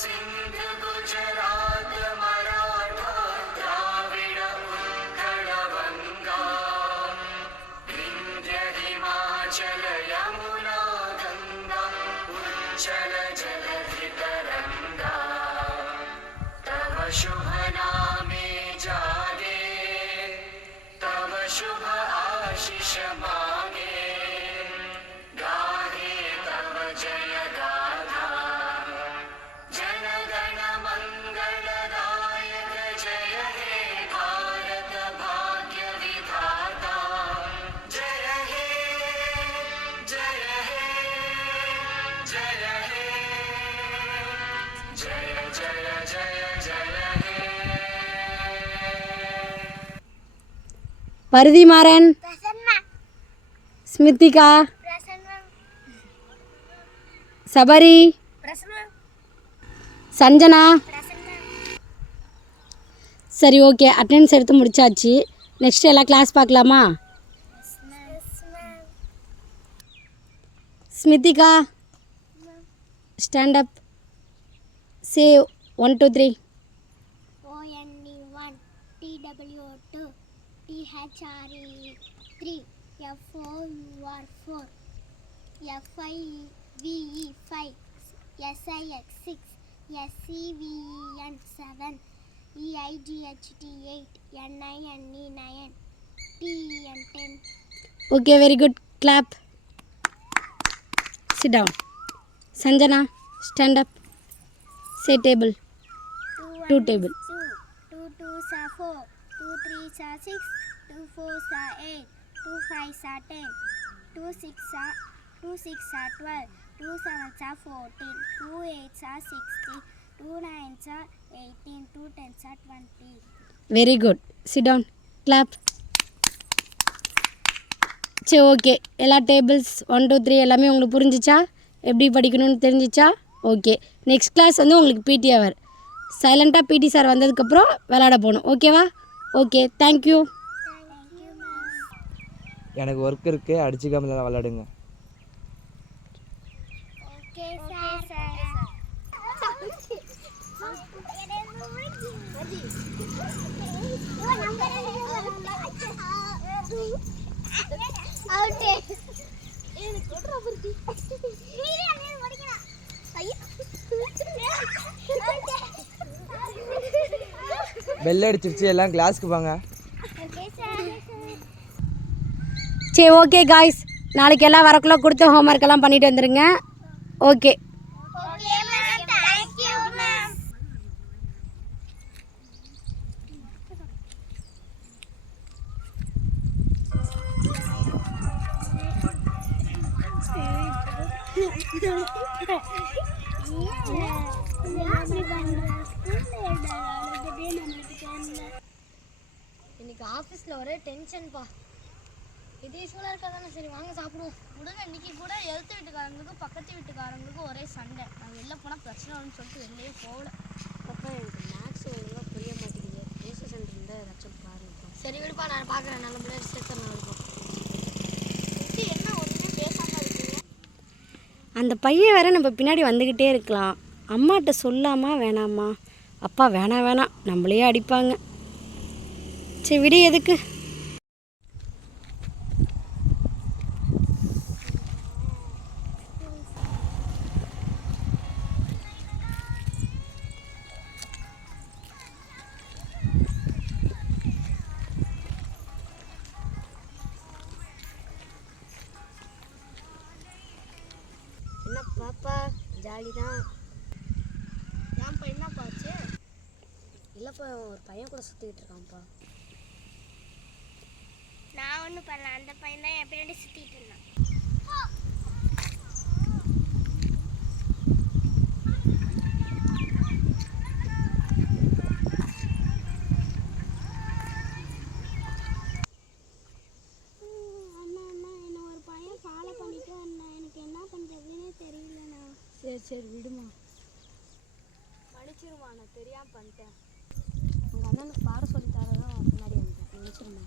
सिंधु गुजरात मराठा द्राविड उत्कल गंगा विंध्य हिमाचल यमुना गंगा उच्चल जलधि तरंगा तव शुभ नामे जागे तव शुभ आशीष मांगे गाहे तव जय गाथा जन गण मंगलदायक जय हे भारत भाग्य विधाता जय हे जय हे जय हे जय जय जय जय हे பருதி மாறன், ஸ்மித்திகா, சபரி, சஞ்சனா. சரி, ஓகே, அட்டெண்டன்ஸ் எடுத்து முடிச்சாச்சு. நெக்ஸ்ட் எல்லாம் கிளாஸ் பார்க்கலாமா? Smithika, stand up, say 1 2 3. ONE1 TWO2 THRE3 FOUR4 FIVE5 SIX6 SCVEN7 EIGHT8 NINE9 TEN10. Okay, very good. Clap. Sit down. Sanjana, stand up. Say table. 2 table. 2 2s are 4, 2 3s are 6, 2 4s are 8, 2 5s are 10, 2 6s are 12, 2 7s are 14, 2 8s are 16, 2 9s are 18, 2 10s are 20. Very good. Sit down. Clap. சரி, okay, எல்லா tables 1 2 3 எல்லாமே உங்களுக்கு புரிஞ்சிச்சா? எப்படி படிக்கணும்னு தெரிஞ்சிச்சா? Okay, next class வந்து உங்களுக்கு பிடி ஹவர். சைலண்ட்டாக பிடி சார் வந்ததுக்கப்புறம் விளாட போகணும். ஓகேவா? Okay, thank you. எனக்கு ஒர்க் இருக்குது, அடிச்சுக்காமல் விளாடுங்க. Okay sir. பெல் அடிச்சிருச்சு, எல்லாம் கிளாஸ்க்கு வாங்க. சரி, ஓகே காய்ஸ், நாளைக்கு எல்லாம் வரக்குள்ளே கொடுத்த ஹோம்ஒர்க் எல்லாம் பண்ணிட்டு வந்துடுங்க. ஓகே. இன்னைக்கு ஆஃபீஸில் ஒரே டென்ஷன்ப்பா. இதே சூழல் இருக்கா தானே. சரி வாங்க சாப்பிடுவோம். விடுங்க, இன்னைக்கு கூட எழுத்து வீட்டுக்காரங்களுக்கும் பக்கத்து வீட்டுக்காரங்களுக்கும் ஒரே சண்டை. நான் வெளில போனால் பிரச்சனை வரும்னு சொல்லிட்டு வெளியே போகல. அப்பா எனக்கு மேக்ஸ் ஒழுங்காக புரிய மாட்டேங்குது. பேச சென்டர் இருந்தால் ஏதாச்சும் பாருங்கப்பா. சரி விடுப்பா, நான் பார்க்குறேன். நல்ல பிள்ளைய சேர்த்துறேன். இருக்கும் என்ன ஒன்றுமே பேசாமல் இருக்கீங்க? அந்த பையன் வேற நம்ம பின்னாடி வந்துக்கிட்டே இருக்கலாம். அம்மாட்ட சொல்லாமா வேணாமா? அப்பா வேணாம் நம்மளையே அடிப்பாங்க. சரி விடு, எதுக்கு? என்ன பாப்பா ஜாலி தான். ஏன்ப்பா என்னப்பா ஆச்சு? இல்லைப்பா, ஒரு பையன் கூட சுற்றிக்கிட்டு இருக்கான்ப்பா. நான் ஒன்றும் பண்ணல, அந்த பையன் தான் என் பின்னாடி சுற்றிட்டு இருந்தான். சரி விடுமா. மன்னிச்சிருமா, நான் தெரியாமல் பண்ணிட்டேன். உங்கள் அண்ணனுக்கு பாடம் சொல்லி தரதான் பின்னாடி வந்துட்டேன். நினச்சிருமா.